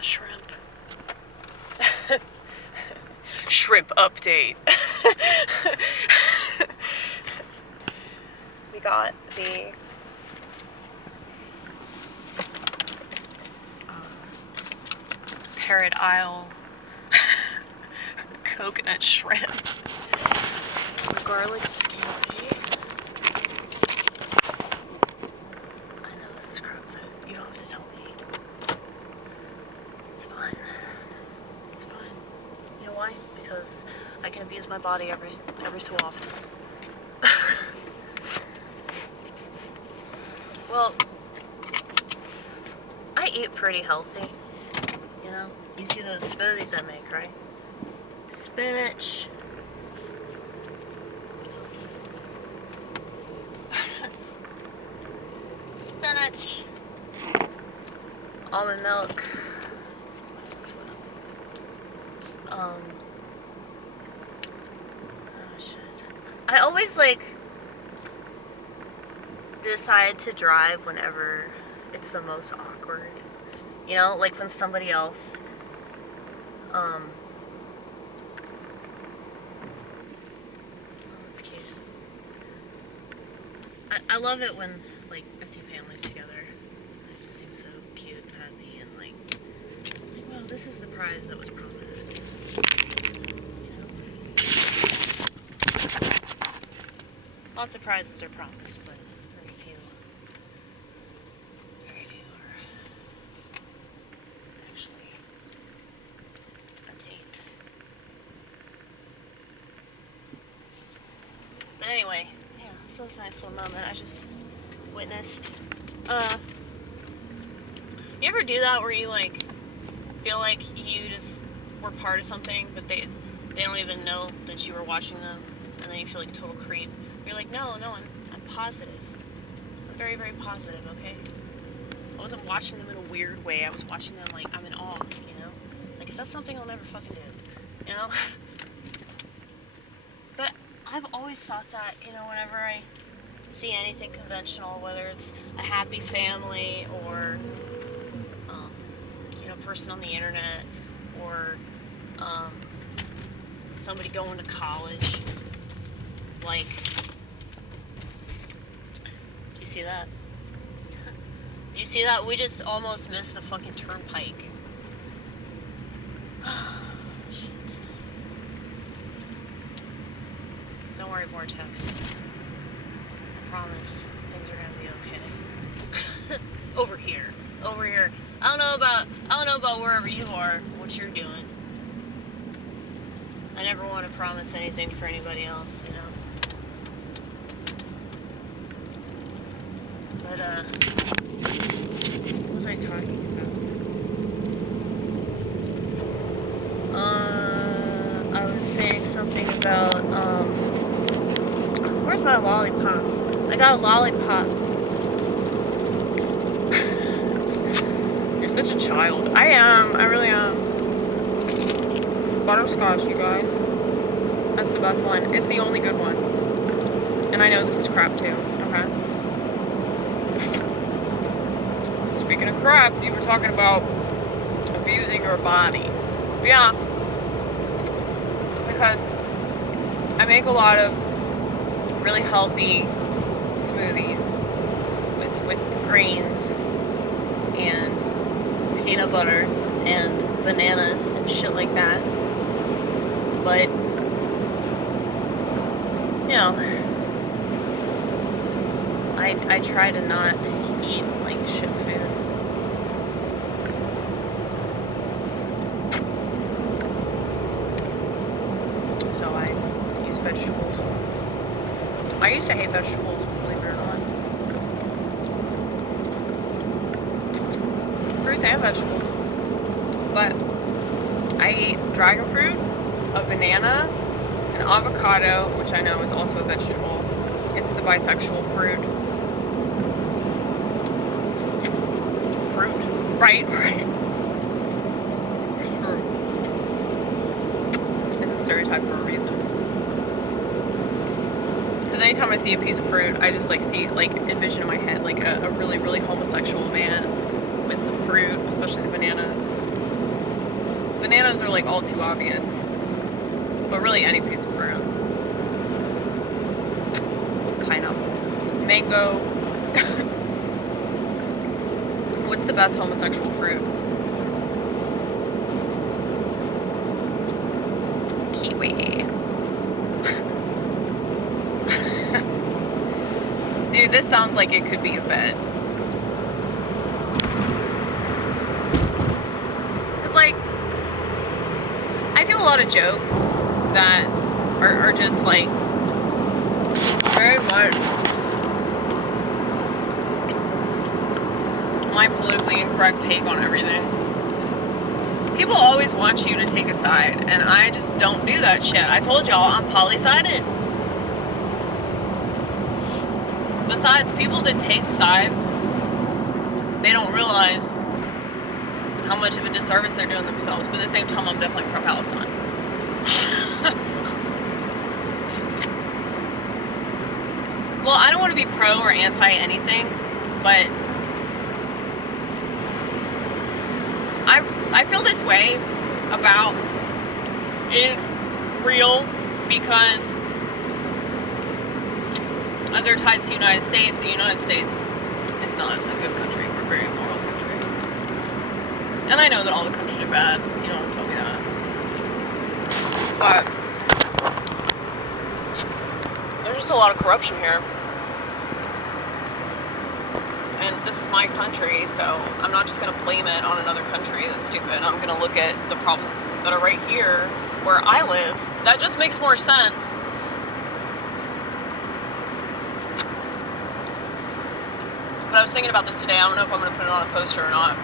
the shrimp. Shrimp update. We got the Parrot Isle coconut shrimp. The garlic scampi. I know this is crap food. You don't have to tell me. It's fine. It's fine. You know why? Because I can abuse my body every so often. Well, I eat pretty healthy. You know, you see those smoothies I make, right? Spinach. Spinach. Almond milk. What else? Oh shit. I always decide to drive whenever it's the most awkward. You know, like when somebody else oh, that's cute. I love it when I see families together. They just seem so cute and happy and like, well, this is the prize that was promised. You know? Lots of prizes are promised, but very few are actually attained. But anyway, yeah, so it's a nice little moment I just witnessed. You ever do that where you feel like you just were part of something, but they don't even know that you were watching them, and then you feel like a total creep? You're like, no, I'm positive. I'm very, very positive, okay? I wasn't watching them in a weird way. I was watching them like I'm in awe, you know? Is that something I'll never fucking do? You know? But I've always thought that, you know, whenever I see anything conventional, whether it's a happy family or, you know, a person on the internet or somebody going to college, do you see that? Do you see that? We just almost missed the fucking turnpike. Shit. Don't worry, Vortex. I promise things are gonna be okay. Over here. I don't know about wherever you are, what you're doing. I never want to promise anything for anybody else, you know. But what was I talking about? I was saying something about where's my lollipop? I got a lollipop. You're such a child. I am. I really am. Butterscotch, you guys. That's the best one. It's the only good one. And I know this is crap too. Okay. Speaking of crap, you were talking about abusing your body. Yeah. Because I make a lot of really healthy smoothies with grains and peanut butter and bananas and shit like that. But, you know, I try to not eat shit food. So I use vegetables. I used to hate vegetables, believe it or not. Fruits and vegetables. But I eat dragon fruit, a banana, an avocado, which I know is also a vegetable. It's the bisexual fruit. Right. Sure. It's a stereotype for a reason. Because anytime I see a piece of fruit, I just envision in my head a really, really homosexual man with the fruit, especially the bananas. bananas are like all too obvious. But really any piece of fruit. Pineapple. Mango. What's the best homosexual fruit? Kiwi. Dude, this sounds like it could be a bit. Cause like, I do a lot of jokes that are just like very much my politically incorrect take on everything. People always want you to take a side, and I just don't do that shit. I told y'all I'm poly-sided. Besides, people that take sides, they don't realize how much of a disservice they're doing themselves. But at the same time, I'm definitely pro-Palestine. Well, I don't want to be pro or anti anything, but I feel this way about is real because of their ties to the United States. The United States is not a good country. We're a very immoral country. And I know that all the countries are bad. You don't tell me that. But there's just a lot of corruption here. And this is my country, so I'm not just going to blame it on another country. That's stupid. I'm going to look at the problems that are right here where I live. That just makes more sense. But I was thinking about this today. I don't know if I'm going to put it on a poster or not.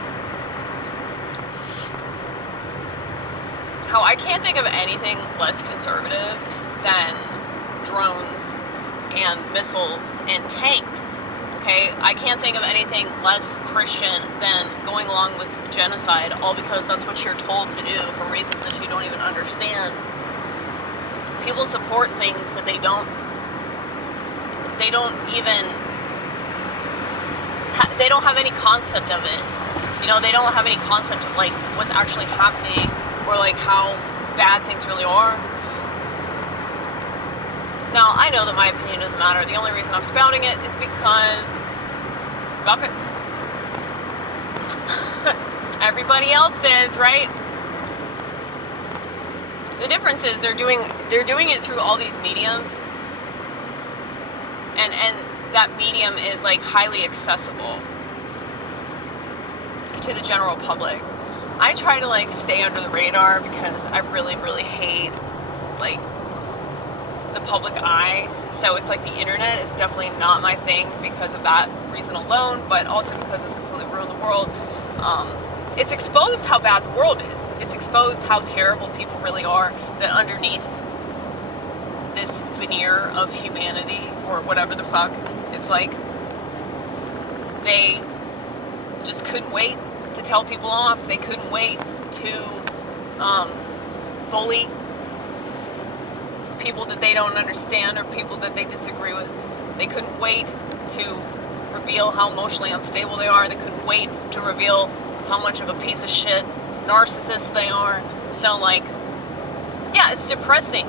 How I can't think of anything less conservative than drones and missiles and tanks. Okay, I can't think of anything less Christian than going along with genocide, all because that's what you're told to do for reasons that you don't even understand. People support things that they don't have any concept of it. You know, they don't have any concept of like what's actually happening or like how bad things really are. Now, I know that my opinion doesn't matter. The only reason I'm spouting it is because fuck it. Everybody else is, right? The difference is they're doing it through all these mediums, and that medium is like highly accessible to the general public. I try to like stay under the radar because I really, really hate like the public eye. So it's like the internet is definitely not my thing because of that reason alone, but also because it's completely ruined the world. It's exposed how bad the world is. It's exposed how terrible people really are, that underneath this veneer of humanity or whatever the fuck, it's like they just couldn't wait to tell people off. They couldn't wait to bully people that they don't understand or people that they disagree with. They couldn't wait to reveal how emotionally unstable they are. They couldn't wait to reveal how much of a piece of shit narcissist they are. So like, yeah, it's depressing.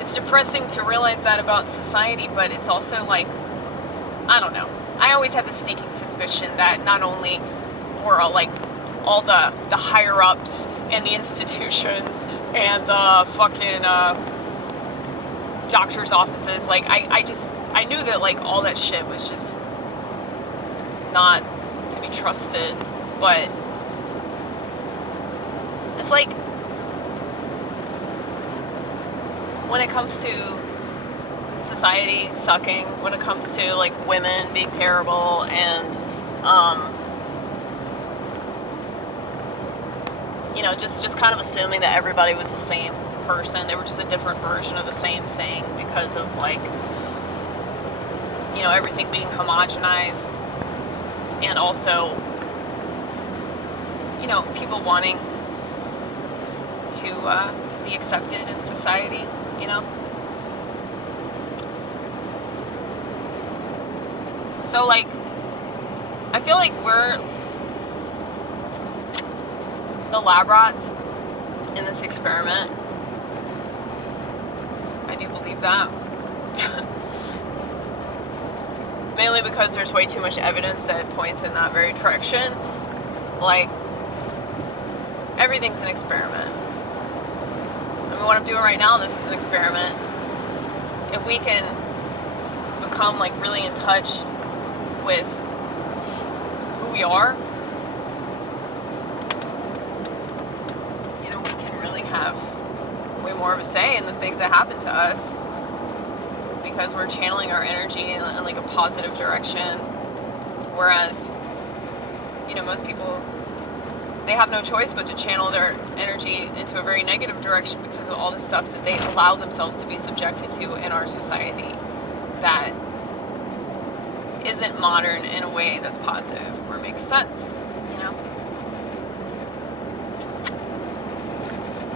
It's depressing to realize that about society, but it's also like, I don't know. I always had the sneaking suspicion that not only were like all the higher ups and the institutions and the fucking doctor's offices, like I knew that like all that shit was just not to be trusted, but it's like when it comes to society sucking, when it comes to like women being terrible and you know, just kind of assuming that everybody was the same person. They were just a different version of the same thing because of like, you know, everything being homogenized, and also, you know, people wanting to be accepted in society, you know. So like, I feel like we're the lab rats in this experiment. I do believe that. Mainly because there's way too much evidence that points in that very direction. Like, everything's an experiment. I mean, what I'm doing right now, this is an experiment. If we can become like really in touch with who we are, you know, we can really have way more of a say in the things that happen to us, because we're channeling our energy in like a positive direction. Whereas, you know, most people, they have no choice but to channel their energy into a very negative direction because of all the stuff that they allow themselves to be subjected to in our society that isn't modern in a way that's positive or makes sense, you know?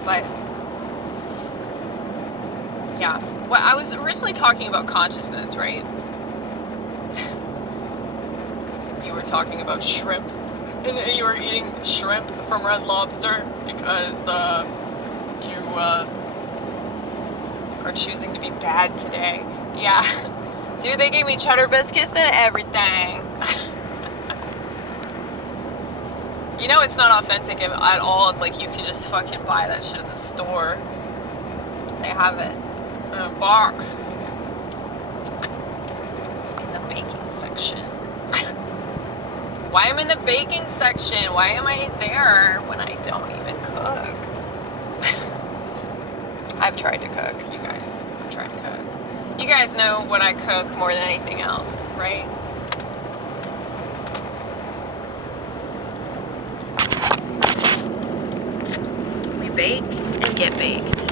But yeah, well, I was originally talking about consciousness, right? You were talking about shrimp, and you were eating shrimp from Red Lobster because you are choosing to be bad today. Yeah, dude, they gave me cheddar biscuits and everything. You know, it's not authentic at all. Like, you can just fucking buy that shit at the store. They have it in a box in the baking section. Why am I in the baking section? Why am I there when I don't even cook? I've tried to cook, you guys. I've tried to cook. You guys know what I cook more than anything else, right? We bake and get baked.